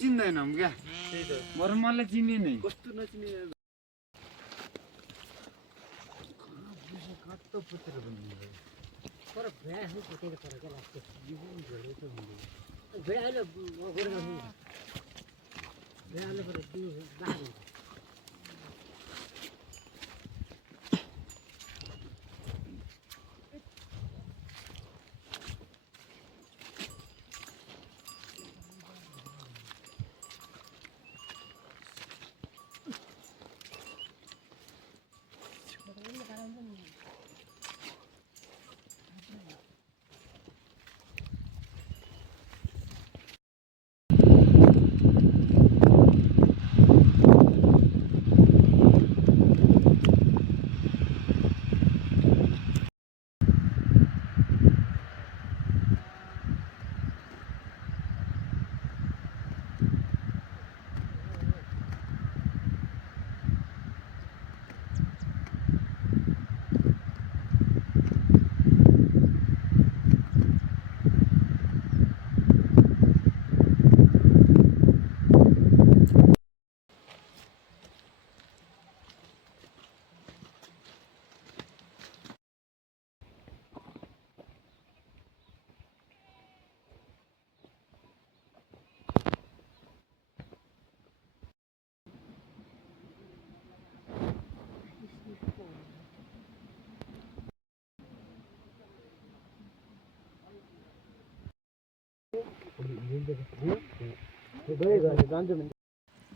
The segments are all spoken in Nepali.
चिन्दैनौँ क्या बरु मलाई चिने नै कस्तो नचिने कस्तो पुत्र भन्नु पर भ्या हो पुतेर पर के लाग्छ जीवन झोडे त हुँदैन भ्याले गरेर भ्याले पर दिउ लाग्छ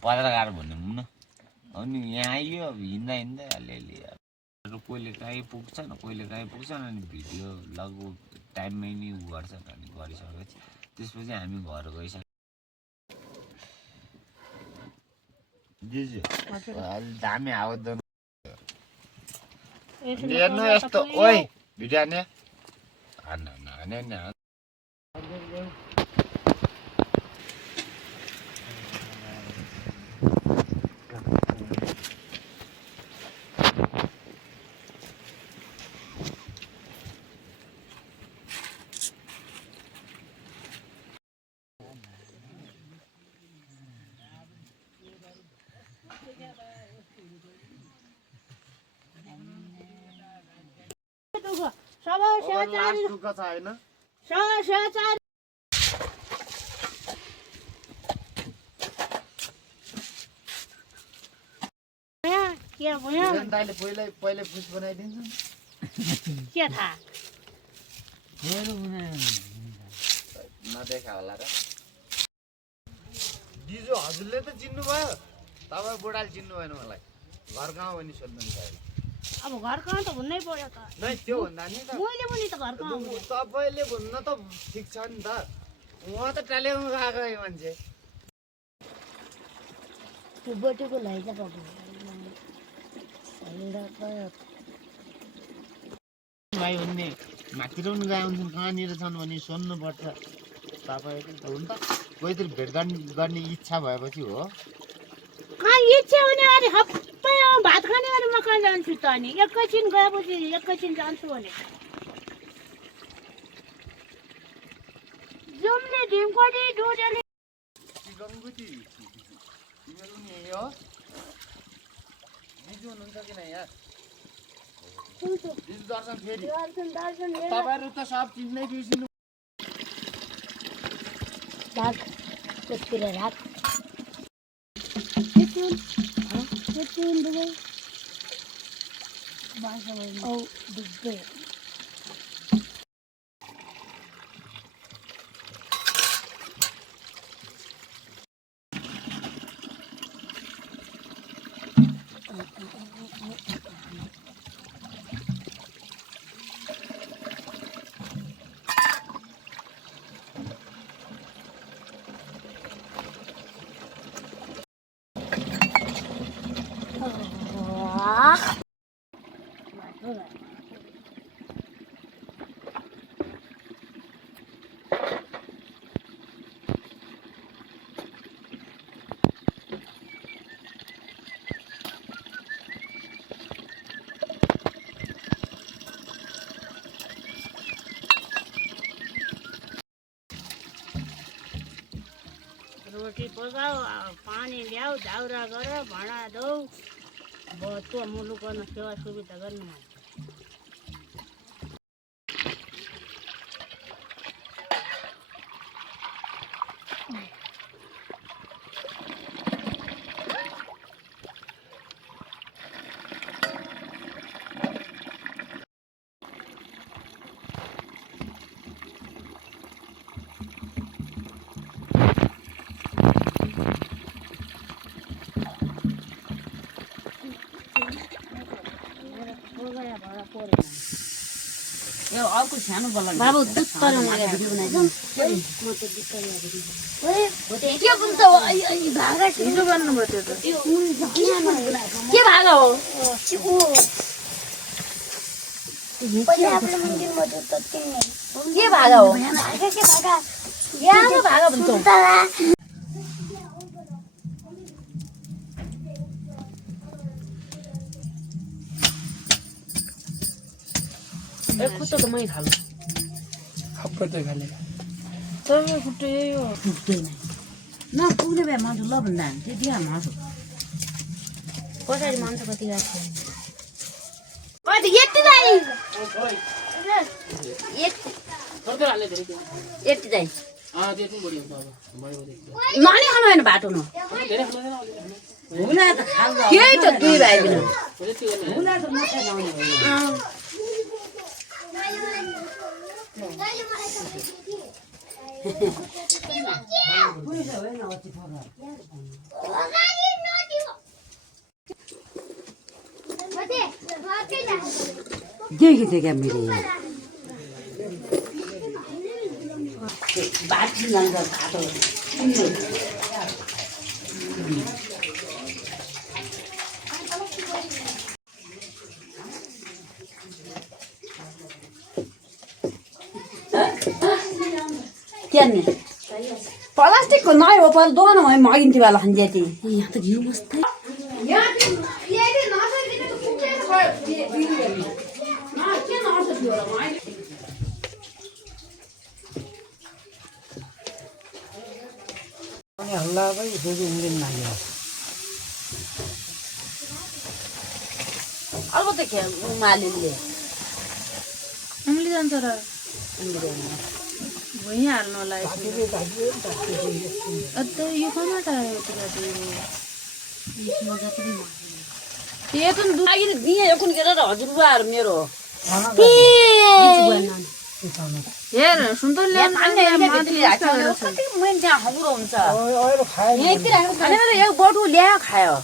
पत्रकार भन्नु न अनि यहाँ आइयो हिँड्दा हिँड्दै अलिअलि कहिले काहीँ पुग्छन् कहिले काहीँ पुग्छन् अनि भिडियो लगभग टाइममै नै उ गर्छन् अनि गरिसकेपछि त्यसपछि हामी घर गइसक्यो दिजु दामी आवाज हेर्नु यस्तो ओइ भिडियो हान्ने हान्ने पहिले पुस बनाइदिन्छ के थाहा नदेखा होला र दिजु हजुरले त चिन्नु भयो तपाईँ बुढाले चिन्नु भएन मलाई घर गाउँ पनि सोध्नुहुन्छ अब घर कहाँ त भन्नै पर्यो त नै त्यो भन्दा नि त मैले पनि त घर कहाँ तपाईँले भन्न त ठिक छ नि त उहाँ त टालेमा गएको मान्छे त्यो बोटेको लैजा भाइ भन्ने माथितिर पनि गए हुन्छन् कहाँनिर छन् भने सोध्नुपर्छ तपाईँको त हुन त कोहीतिर भेटघाट गर्ने इच्छा भएपछि हो कहाँ इच्छा हुने अरे सबै भात खाने अरे म कहाँ जान्छु त अनि एकैछिन गएपछि एकैछिन जान्छु भने जम्ले ढिमकोडी डुडेले गङ्गुटी तिमीहरू नि यही हो दिजु हुनुहुन्छ किन यहाँ दिजु दर्शन फेरि तपाईँहरू त सब चिन्नै बिर्सिनु राख त्यसतिर राख दुबई औ दुबई रोटी पकाऊ पानी ल्याऊ दाउरा गर भाँडा धौ अब त्यो मुलुक गर्न सेवा सुविधा गर्नु मन बाबु दुध तराउनेलाई भिडियो बनाइदिनु म त दुध तराउनेलाई भिडियो के बुन्छ भागा छिटो गर्नुभयो त्यो त के भागा हो के भागा हो भागा भन्छ खुट्टा त मै खालु खप्पै त खाले तपाईँ खुट्टा यही हो पुग्दैन न पुग्ने भए मासु ल भन्दा हामी त्यति हाल्नु मासु कसरी मान्छ कति गएको कति यति दाइ यति दाइ ननी खानु होइन बाटो न केही त दुई भाइ बिना देखी क्या मेरे बाटी प्लास्टिक को नआयो पर दोन है मगिन्थ्यो होला खन्जेती यहाँ त घिउ मस्तै हल्ला भाइ फेरि इन्जिन लाग्यो अब त के मालिनले उम्ली जान्छ र भुइँ हाल्नुलाई अझै यो कमाट आयो यो कुन केटा हजुरबुवाहरू मेरो हेर सुन्तले यो बटु ल्यायो खायो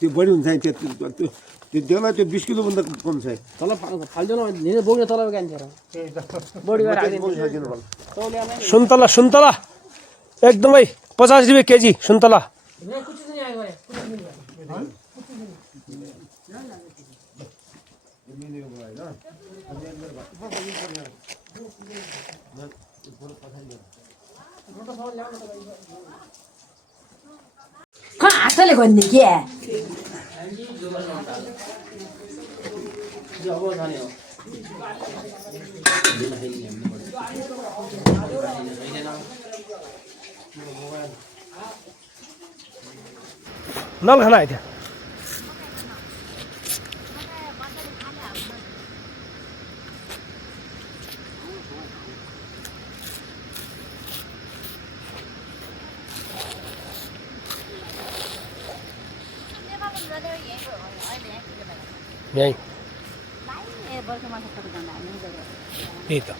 त्यो बढी हुन्छ त्यसलाई त्यो 20 किलोभन्दा कम छ तल फाल्दैन लिने बोक्ने तल गान्थ्यो बढी सुन्तला सुन्तला एकदमै 50 रुपैयाँ केजी सुन्तला हातले भन्ने के नल खाना आइथ्यो यही त्यही त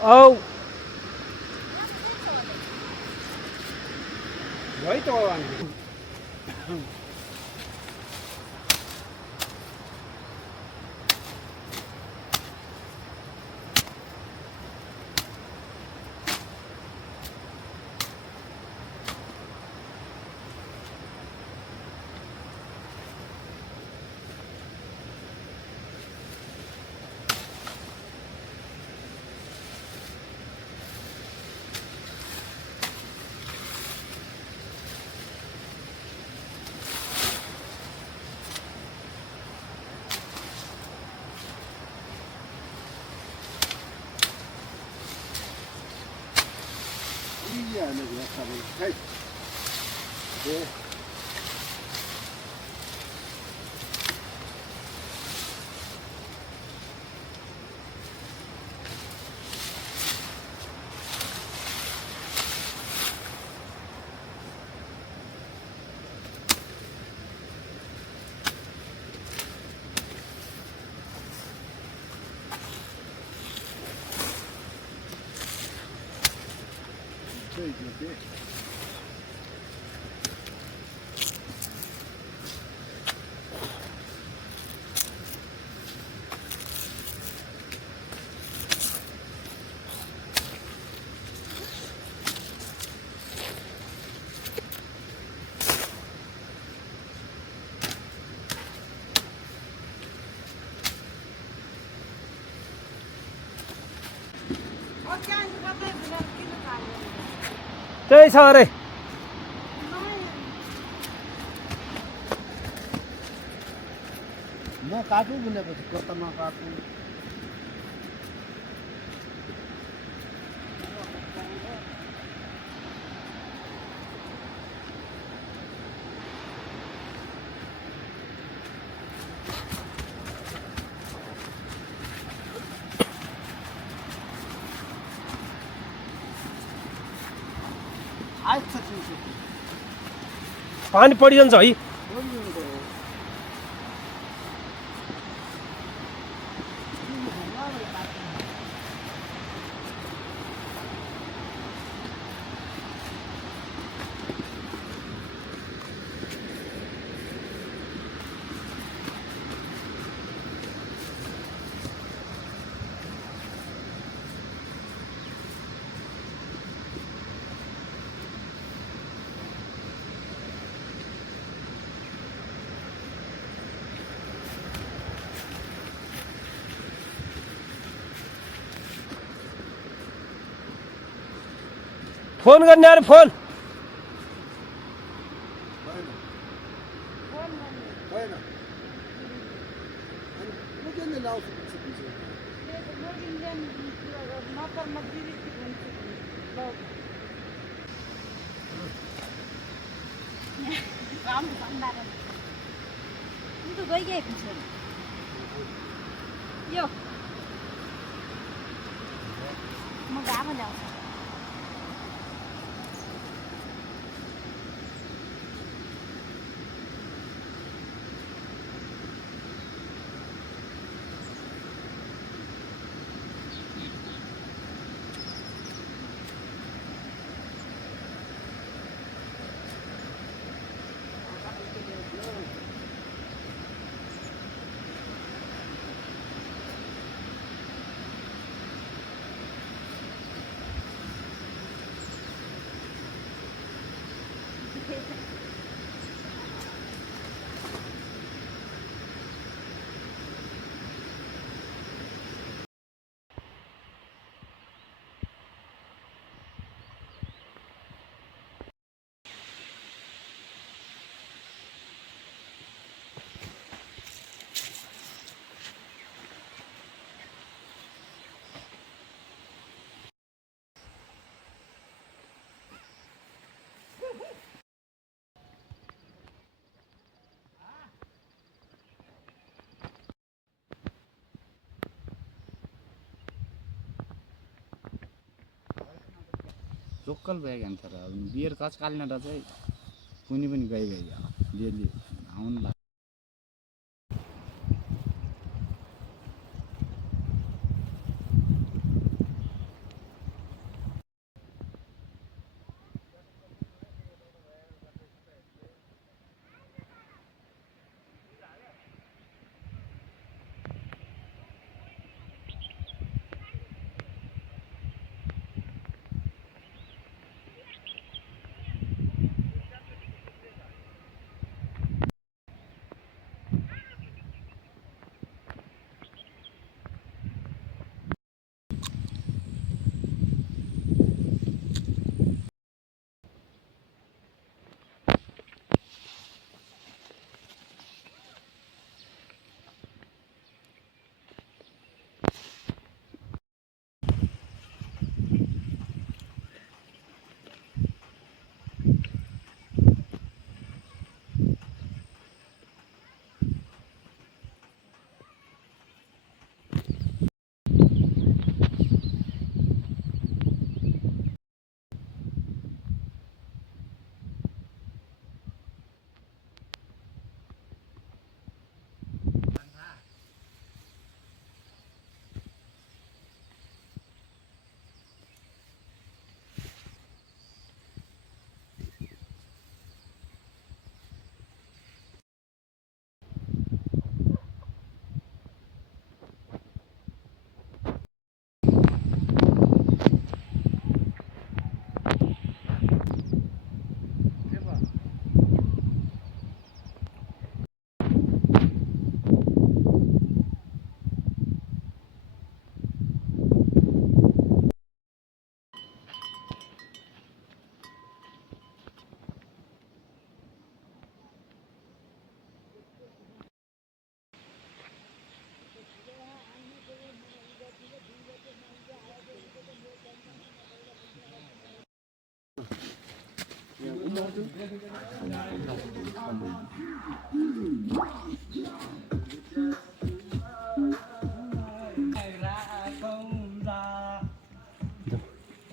औ है त त्यही छ अरे म काटु भनेपछि कता नकाटु पानी परिजान्छ है फोन गर्ने अरे फोन यो म गामा ल्याउँछु लोकल भयो भने तर बियर कच काल्नेर चाहिँ कुनै पनि गइ बियरले आउनु लाग्छ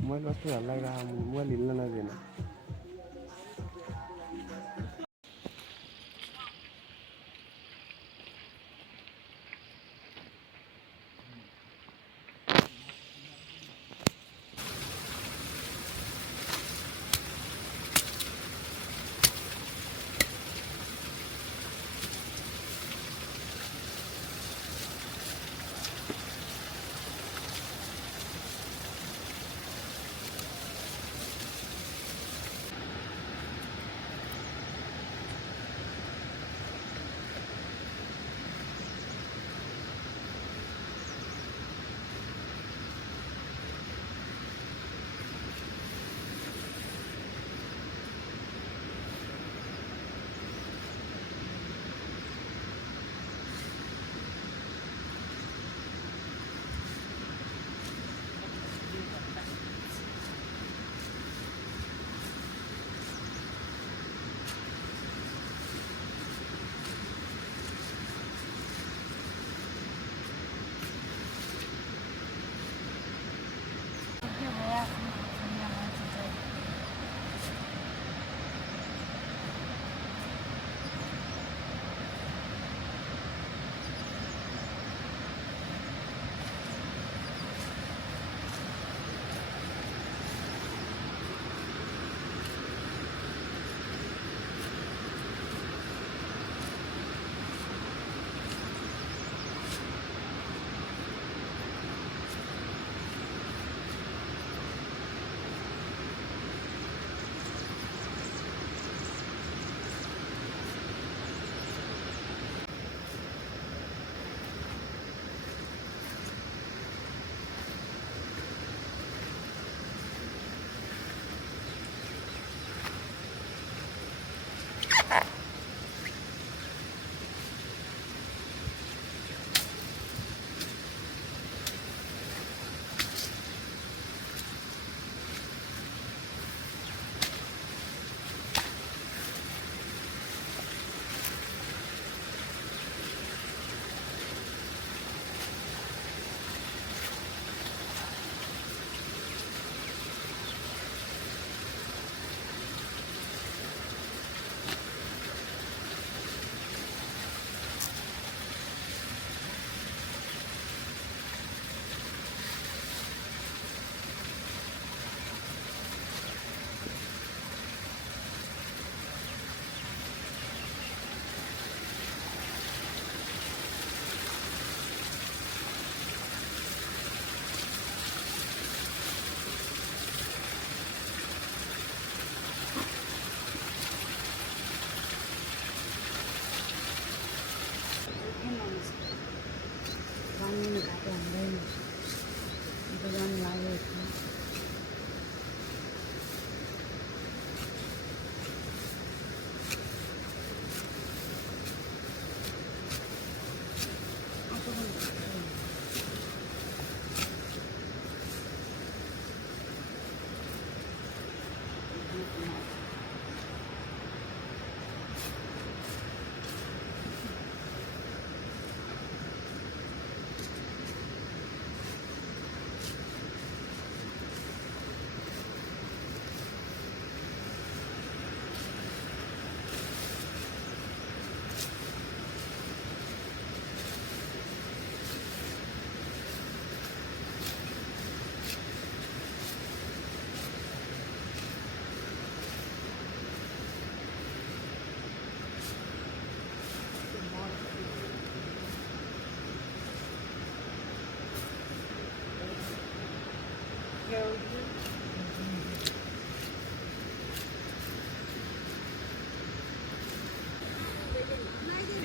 मैले अस्ति हल्लाएर मोबाइल हिँड्न नदिएन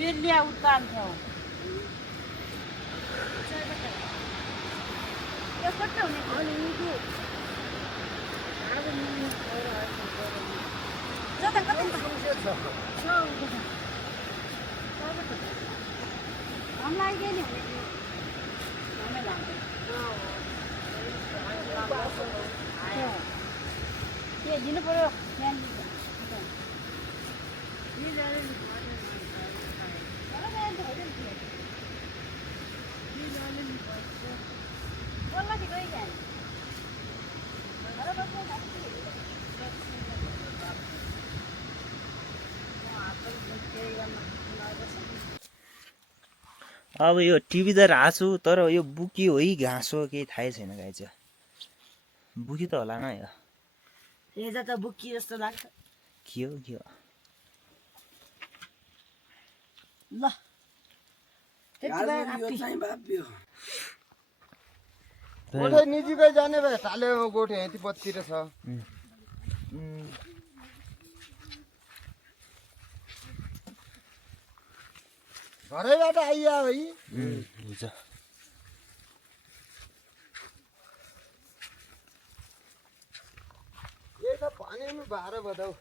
बेलिया उतान थियो यो कस्तो हुने अनि निको जता कतै छ हामीलाई के नि हुने हामी लान्छ के दिनु पर्यो अब यो टिभी त हाँसु तर यो बुकी हो कि घाँस हो केही थाहै छैन गाई चाहिँ बुकी त होला न यो हेर्दा त बुकी जस्तो लाग्छ के हो ल गोठे नजिकै जाने भए टालेमा गोठे यति पत्तिर छ घरैबाट आइया है हुन्छ ये त पानी में बाहर बताओ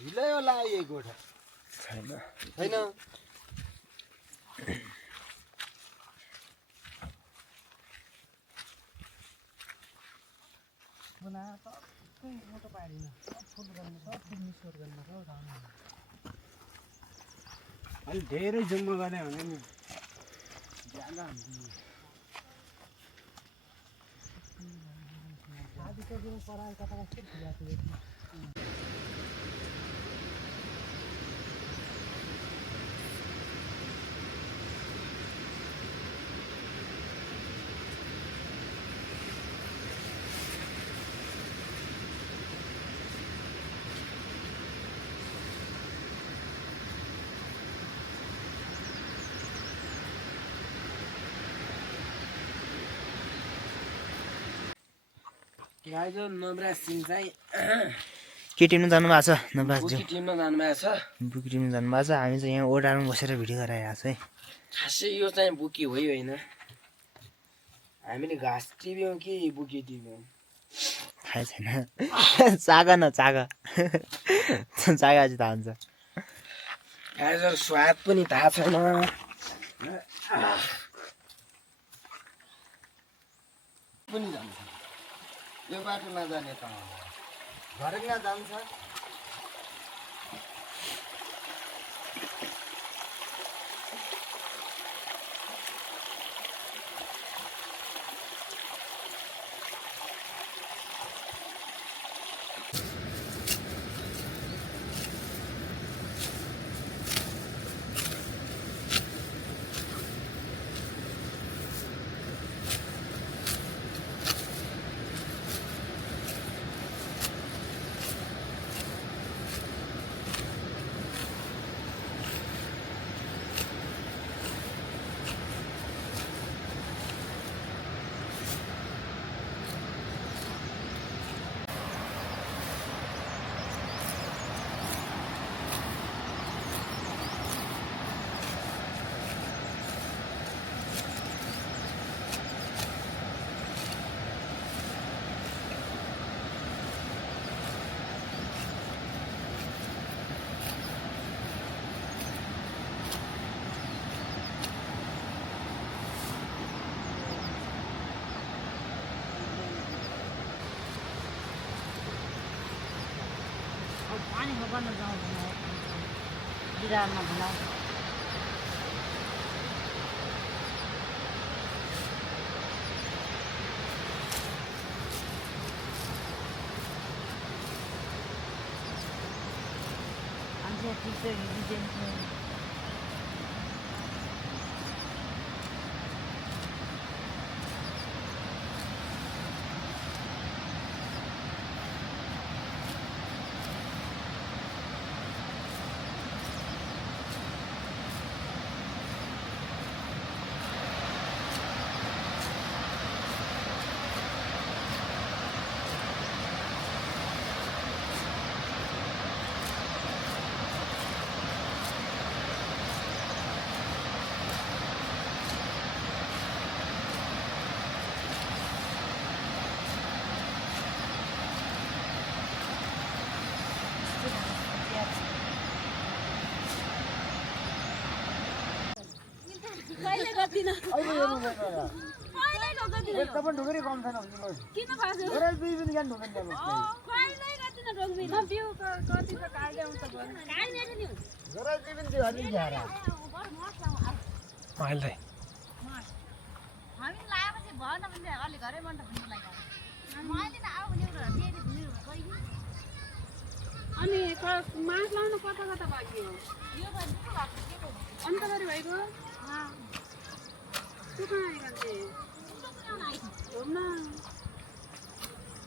हिलै होला ये गोठा छैन अलि धेरै जम्मा गर्ने भने नि गाइजो नवराज सिंह चाहिँ के टिम्नु जानुभएको छ नवराजज्यू बुकी टिममा जानुभएको छ बुकी टिम्नु जानुभएको छ हामी चाहिँ यहाँ ओडारमा बसेर भिडियो गराइरहेको छ है खासै यो चाहिँ बुकी हो होइन हामीले घाँस टिप्यौँ कि बुकी टिप्यौँ थाहै छैन चागा न चागा चागा चाहिँ थाहा हुन्छ गाइजो स्वाद पनि थाहा छैन पनि जान्छ यो बाटो नजाने त घरैमा जान्छ पानी बन्न जाउँ बिरामा भुलाउ मान्छे ठिक छ हिँडिदिन्छ एकदमै ढुङ्गरी कम छैन किन फाल्यो धेरै दुई पनि ज्ञान ढुङ्गरी ल्याएको कहिले कति न डोग्बी न बिउ कति त काट्दै आउँछ बरु काट्ने नि धेरै दुई पनि त्यो अलि झ्याएर अहिले हामी लाएपछि भएन भने अलि घरै मन्ट भुन्नु लाग्यो मैले त आऊ भने एउटा फेरि भुन्नु गइ अनि मास लाउन कता कता बाँकी हो यो पनि के भएको अन्तबारी भएको तँ कहाँ आइगल्थे घुम्न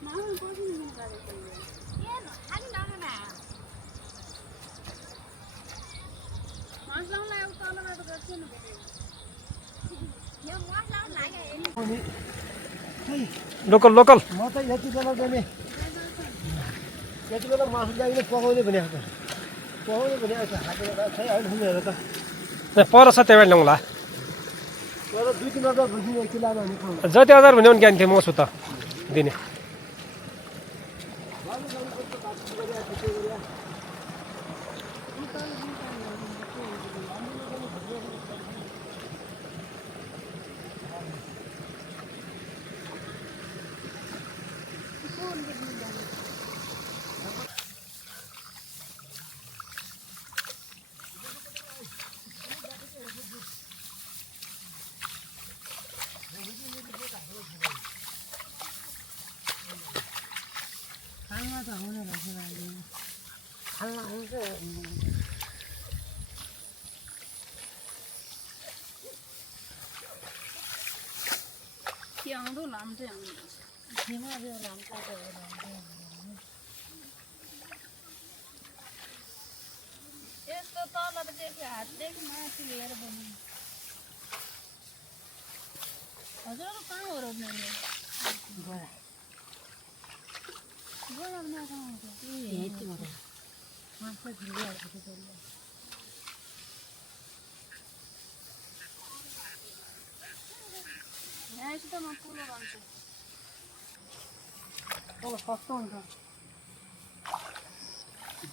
माउ पछि नि लागेको खाली लाउन न मास लाउन लाग्यो तल बाटो गर्छ नि यो मास लाउन लाग्यो लोकल लोकल म त यति बेला जाने यति बेला मासु ल्याइने पकाउने भनेको त पकाउने भनेको छ हातेर त खै होइन हुनेहरू त पर छ त्यहाँ ल्याउँला तर 2-3 हजार भुसी एक किलोमा हामी खाउँ जति हजार भन्यो भने ज्ञान थिएँ म छु त दिने के आउँदो लाम चाहिँ यस्तो तलदेखि हातदेखि माथि लिएर बन्नु हजुरहरू कहाँ हो रोप्ने यहाँसित म कुलो भन्छु अब सस्तो हुन्छ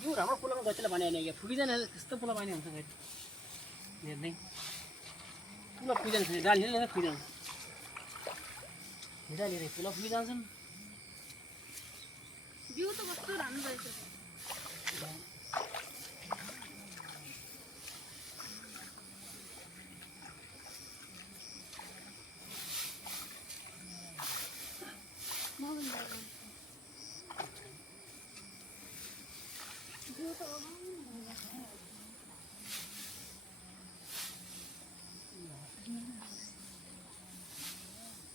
जिउ राम्रो पुलामा गतिले भने होइन यहाँ फुकिँदैन त्यस्तो पुला पानी हुन्छ फेरि हेर्दै पुला फुकिँदैन फेरि डाली लिएर फुकिँदैन हिँडा लिएर पुला फुकिजान्छन् बिउ त कस्तो राम्रो रहेछ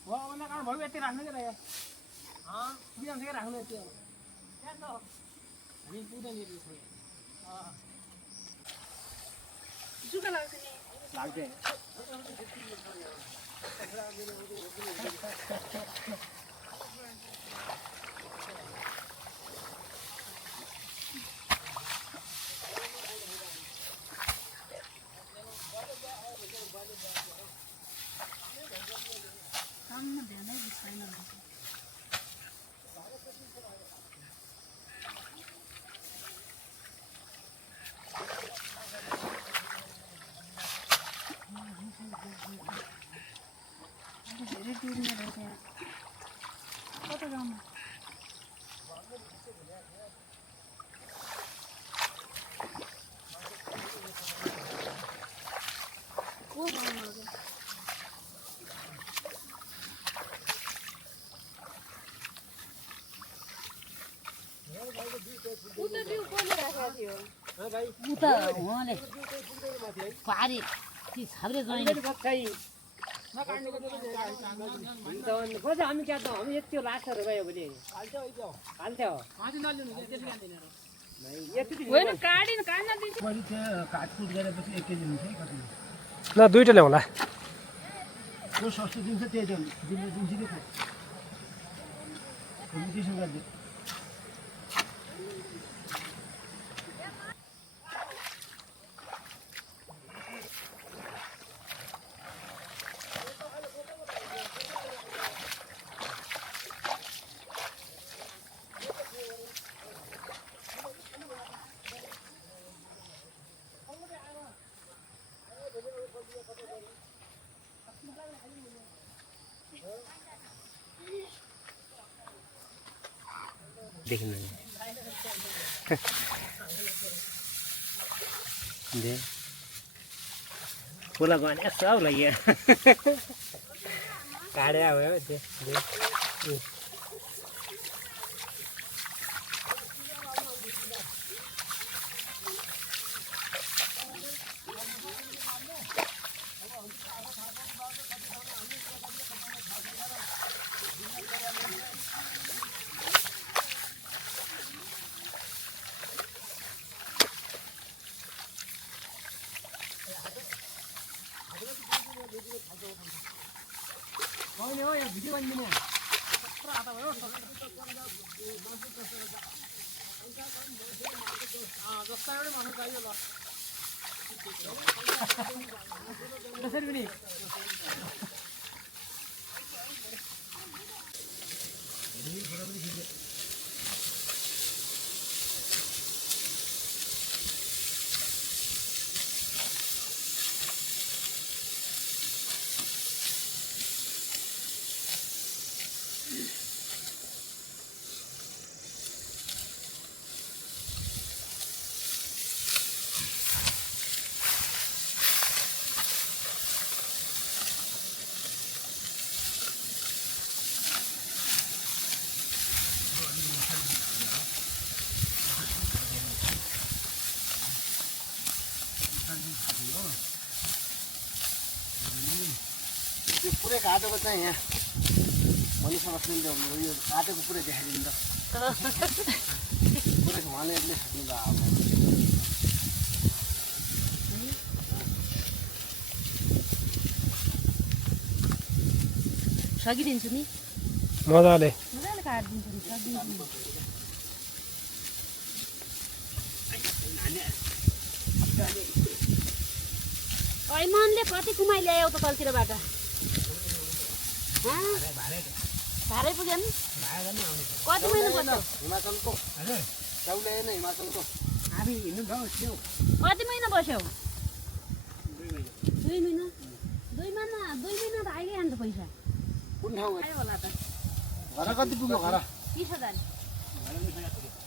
भन्दा कारण भयो यति राख्नु क्या फुकिजान्छ क्या राख्नु यति अब हामी पुग्दैन जुका लाग्छ नि लाग्दैन काममा ध्यानै छैन धेरै डुब्ने रहेछ यहाँ कता जानु को भन्नु उता उहाँले पारी ती छाब्रे गएन हामी क्या त हामी यति लासहरू गयो भने हाल्थ्यो होइन काटिन काट्न दिन्छ मैले त्यहाँ काटकुट गरेपछि 1 केजी हुन्छ है कति ल दुईवटा ल्याउँला जो सस्तो दिन्छ त्यही दिन्छ दिन्छ कि त्यसो गर्दै देखिन दे फुला गने सब लाग्यो काडे आयो दे पुरै काटेको चाहिँ यहाँ भोलिसम्म सुन्दै यो काटेको पुरै देखाइदिनु त पुरै उहाँले एक्लै सक्नु त अब सकिदिन्छु नि मजाले मजाले काटिदिन्छु नि सकिदिन्छु कैमनले कति कुमाइ ल्यायो त तलतिरबाट भारै पुग्यो नि कति महिना बस्यो हिमाचलको चाउले होइन हिमाचलको हामी हिँड्नु त कति महिना बस्यौ 2 महिना 2 महिना त आइगयो अन्त पैसा कुन ठाउँ आयो होला त घर कति पुग्यो घर 20,000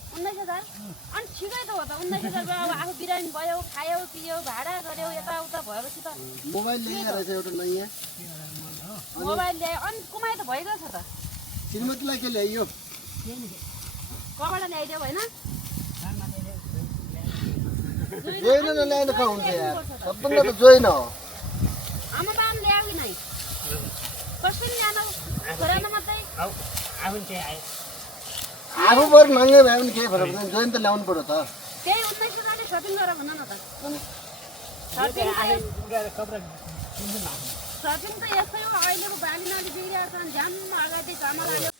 19,000 अनि ठिकै त हो त 19,000 अब आफू बिरामी भयो खायो पियो भाडा गर्यो यताउता भएपछि त मोबाइल लिएर रहेछ एउटा नयाँ मोबाइल ल्यायो अनि कुमाइ त भइगयो छ त श्रीमतीलाई के ल्याइयो कबाट ल्याइदियो होइन जोइन नल्याएर कहाँ हुन्छ यार सबभन्दा त जोइन हो आमा बाम ल्याऊ कि नै कसरी ल्यानु छोरामा मात्रै आफू बरु महँगै भयो भने केही फरक पर्दैन जोइन त ल्याउनु पर्यो त त्यही 19,000 सपिङ गर भन न त सपिङ त यस्तै हो अहिलेको बाली नाली बिग्रिरहेको छ झ्याम अगाडि जमा लाग्यो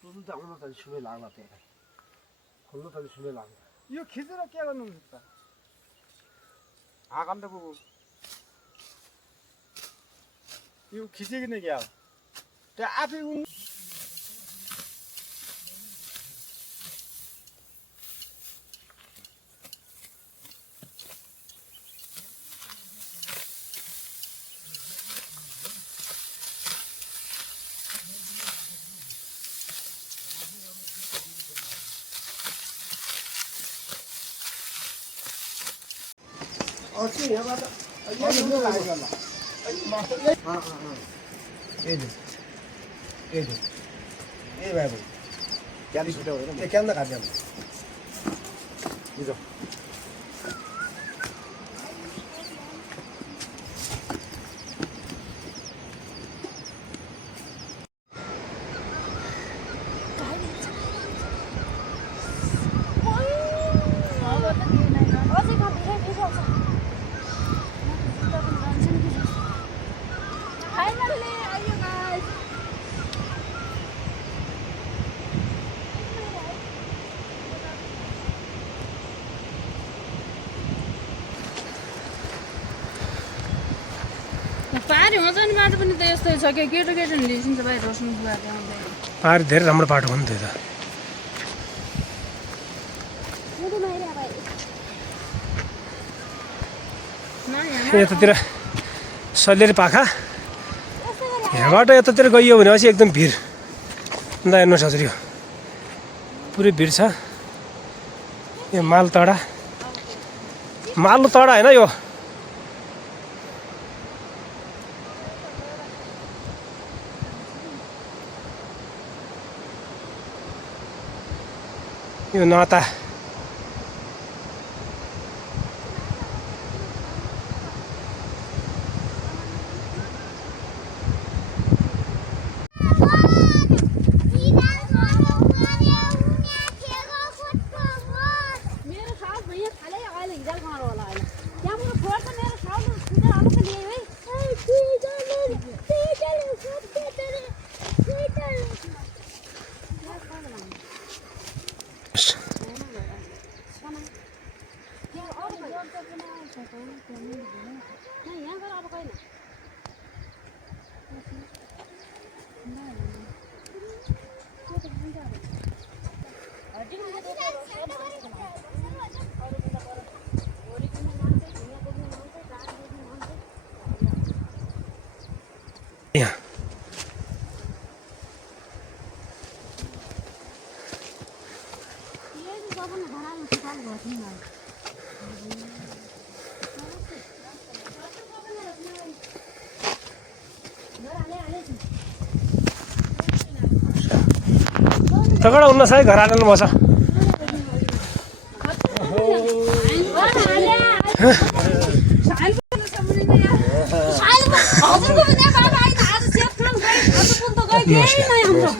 तुझ्नु त आउन त सुनै लाग्ला त्यहाँ खोल्नु त सुनै लाग्ला यो खिचेर के गर्नुहुन्छ त आकाम त पुगो यो खिचेकिन क्या हो त्यहाँ आफै पारी हुन्छ नि बाटो पनि त यस्तै छ कि केटो केटीहरूले निस्किन्छ बाहिर रोस्नु बाटो पाहाड धेरै राम्रो बाटो हो नि त्यो त यतातिर सल्लेरी पाखा यहाँबाट यतातिर गइयो भनेपछि एकदम भिड अन्त हेर्नुहोस् हजुर यो पुरै भिड छ यो मालतडा होइन यो यो नाता मेरो साउथ भैया खाले अहिले हिजल घर होला अहिले त्यहाँबाट फोर्छ मेरो साउथ सुधा अलग लिए है यहाँ तगडा हुन्न साई घर हाल्नु बस हजुरको पनि बाबा आइन आज सेफ खान गए हजुर पनि त गए केही नै हाम्रो